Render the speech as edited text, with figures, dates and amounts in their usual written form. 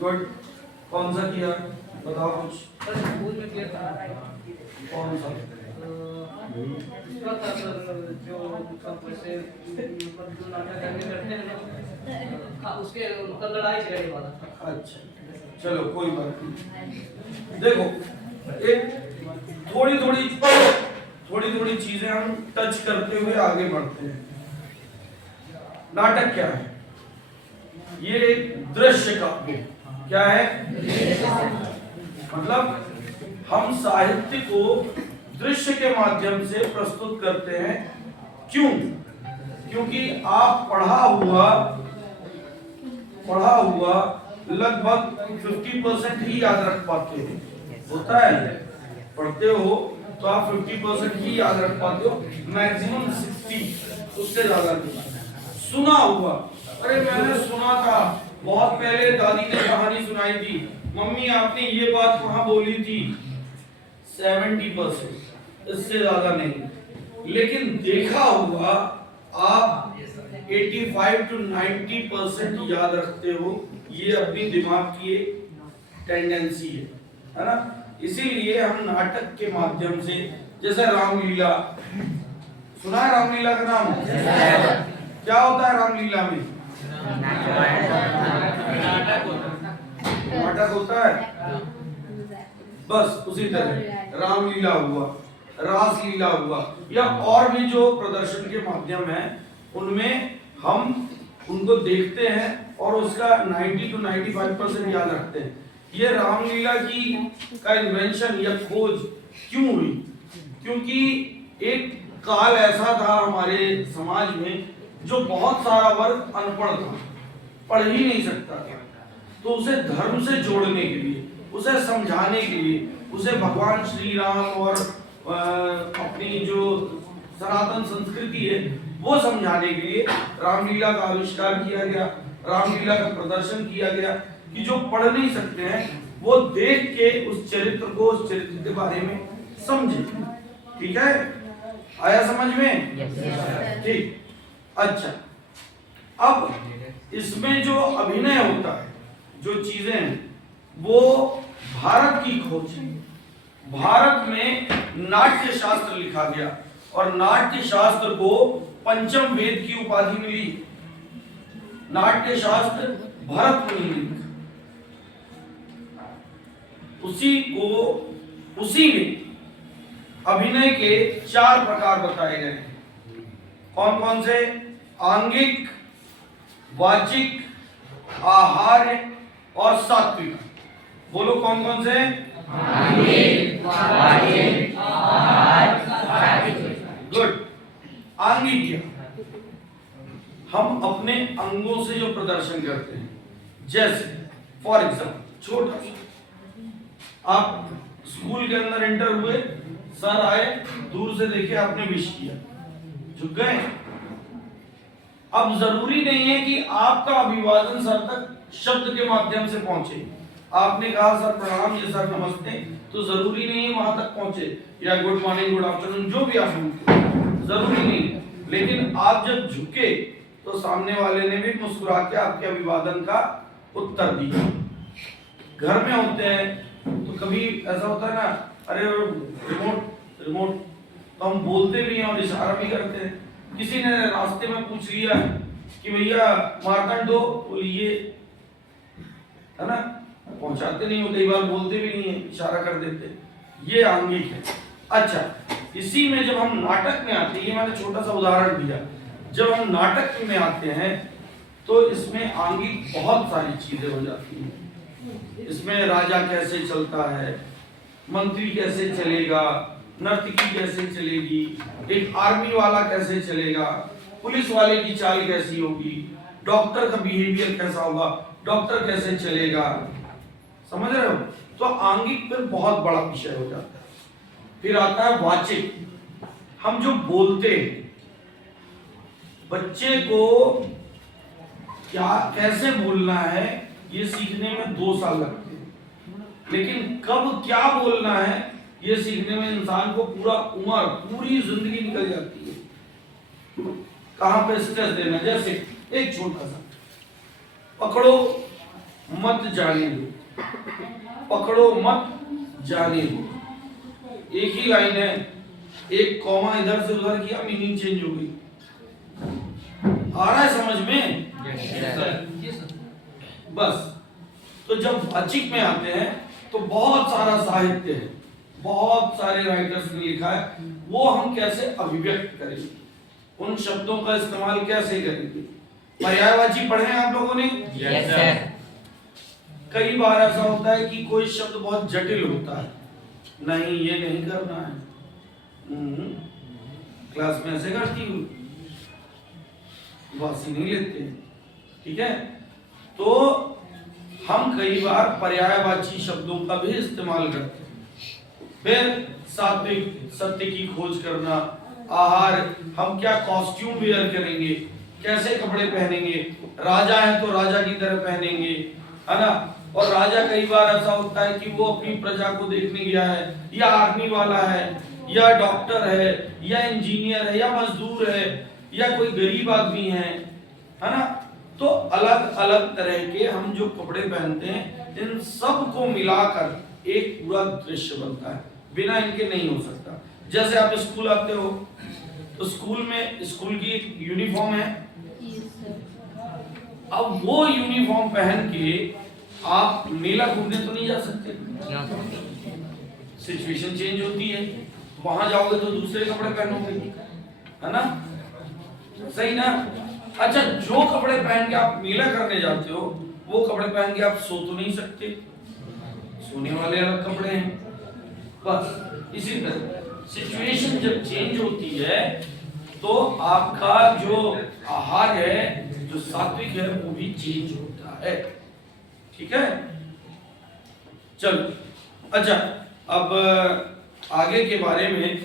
Good. कौन सा किया बताओ कुछ। सर स्कूल में किया था। कौन सा? उसका था सर जो मतलब वैसे मतलब जो नाटक करते हैं ना उसके मतलब लड़ाई झगड़े वाला। अच्छा चलो कोई बात नहीं। देखो एक थोड़ी थोड़ी चीजें हम टच करते हुए आगे बढ़ते हैं। नाटक क्या है? ये एक दृश्य काव्य। क्या है? मतलब हम साहित्य को दृश्य के माध्यम से प्रस्तुत करते हैं। क्यों? क्योंकि आप पढ़ा हुआ लगभग 50% ही याद रख पाते हो। होता है पढ़ते हो तो आप 50% ही याद रख पाते हो, मैक्सिमम 60, उससे ज्यादा नहीं। सुना हुआ, अरे मैंने सुना था बहुत पहले दादी ने कहानी सुनाई थी, मम्मी आपने ये बात कहाँ बोली थी, 70%, इससे ज्यादा नहीं। लेकिन देखा हुआ आप 85 to 90% याद रखते हो। ये अपनी दिमाग की एक टेंडेंसी है ना। इसीलिए हम नाटक के माध्यम से, जैसे रामलीला सुना है, रामलीला का नाम क्या होता है? रामलीला में नाटक होता है। बस उसी तरह रामलीला हुआ, रासलीला हुआ, या और भी जो प्रदर्शन के माध्यम है उनमें हम उनको देखते हैं और उसका 90 to 95% याद रखते हैं। ये रामलीला का इन्वेंशन या खोज क्यों हुई? क्योंकि एक काल ऐसा था हमारे समाज में जो बहुत सारा वर्ग अनपढ़ था, पढ़ ही नहीं सकता था, तो उसे धर्म से जोड़ने के लिए, उसे समझाने के लिए, उसे भगवान श्री राम और अपनी जो सनातन संस्कृति है वो समझाने के लिए रामलीला का आविष्कार किया गया, रामलीला का प्रदर्शन किया गया कि जो पढ़ नहीं सकते हैं वो देख के उस चरित्र को, उस चरित्र के बारे में समझे। ठीक है, आया समझ में? ठीक। अच्छा, अब इसमें जो अभिनय होता है, जो चीजें हैं, वो भारत की खोज है। भारत में नाट्य शास्त्र लिखा गया और नाट्य शास्त्र को पंचम वेद की उपाधि मिली। नाट्य शास्त्र भरत मुनि ने लिखा। उसी में अभिनय के 4 प्रकार बताए गए हैं। कौन कौन से? आंगिक, वाचिक, आहार्य और सात्विक। बोलो कौन कौन से? आंगिक, वाचिक, आहार्य, सात्विक। गुड। आंगिक क्या? हम अपने अंगों से जो प्रदर्शन करते हैं, जैसे फॉर एग्जाम्पल छोटा सा, आप स्कूल के अंदर एंटर हुए, सर आए, दूर से देखे, आपने विश किया, झुक गए। अब जरूरी नहीं है कि आपका अभिवादन सर तक शब्द के माध्यम से पहुंचे। आपने कहा सर प्रणाम या सर नमस्ते, तो जरूरी नहीं है वहां तक पहुंचे, या गुड मॉर्निंग, गुड आफ्टरनून, जो भी आप बोलते, जरूरी नहीं। लेकिन आप जब झुके तो सामने वाले ने भी मुस्कुरा के आपके अभिवादन का उत्तर दिया। घर में होते हैं तो कभी ऐसा होता है ना, अरे रिमोट, तो हम बोलते भी हैं और इशारा भी करते हैं। किसी ने रास्ते में पूछ लिया कि भैया मार्तंड दो, बोलिए, है ना, पहुंचाते नहीं हो, कई बार बोलते भी नहीं है, इशारा कर देते। ये आंगिक है। अच्छा, इसी में जब हम नाटक में आते हैं, ये मैंने छोटा सा उदाहरण दिया, जब हम नाटक में आते हैं तो इसमें आंगिक बहुत सारी चीजें हो जाती हैं। इसमें राजा कैसे चलता है, मंत्री कैसे चलेगा, नर्तकी कैसे चलेगी, एक आर्मी वाला कैसे चलेगा, पुलिस वाले की चाल कैसी होगी, डॉक्टर का बिहेवियर कैसा होगा, डॉक्टर कैसे चलेगा, समझ रहे हो? तो आंगिक पर बहुत बड़ा विषय हो जाता है। फिर आता है वाचिक, हम जो बोलते हैं, बच्चे को क्या कैसे बोलना है ये सीखने में 2 साल लगते हैं, लेकिन कब क्या बोलना है ये सीखने में इंसान को पूरी जिंदगी निकल जाती है। कहां पे स्ट्रेस देना, जैसे एक छोटा सा पकड़ो, मत जाने दो, पकड़ो मत जाने दो। एक ही लाइन है, एक कॉमा इधर से उधर किया, मीनिंग चेंज हो गई। आ रहा है समझ में? बस। तो जब वाचिक में आते हैं तो बहुत सारा साहित्य है, बहुत सारे राइटर्स ने लिखा है, वो हम कैसे अभिव्यक्त करेंगे, उन शब्दों का इस्तेमाल कैसे करेंगे। पर्यायवाची पढ़े हैं आप लोगों ने? Yes sir. कई बार ऐसा होता है कि कोई शब्द बहुत जटिल होता है, नहीं ये नहीं करना है। क्लास में ऐसे करती हूँ, वासी नहीं लेते, ठीक है। तो हम कई बार पर्यायवाची शब्दों का भी इस्तेमाल करते हैं। फिर सात्विक, सत्य की खोज करना, आहार, हम क्या कॉस्ट्यूम वेयर करेंगे, कैसे कपड़े पहनेंगे, राजा है तो राजा की तरह पहनेंगे, है ना। और राजा कई बार ऐसा होता है कि वो अपनी प्रजा को देखने गया है, या आर्मी वाला है, या डॉक्टर है, या इंजीनियर है, या मजदूर है, या कोई गरीब आदमी है ना। तो अलग अलग तरह के हम जो कपड़े पहनते हैं, इन सब को मिलाकर एक पूरा दृश्य बनता है, बिना इनके नहीं हो सकता। जैसे आप स्कूल आते हो तो स्कूल में स्कूल की एक यूनिफॉर्म है, अब वो यूनिफॉर्म पहन के आप मेला घूमने तो नहीं जा सकते, सिचुएशन चेंज होती है। वहां जाओगे तो दूसरे कपड़े पहनोगे, है ना, सही ना। अच्छा, जो कपड़े पहन के आप मेला करने जाते हो, वो कपड़े पहन के आप सो तो नहीं सकते, सोने वाले अलग कपड़े हैं। बस इसी तरह सिचुएशन जब चेंज होती है तो आपका जो आहार है, जो सात्विक है, वो भी चेंज होता है, ठीक है। चलो, अच्छा, अब आगे के बारे में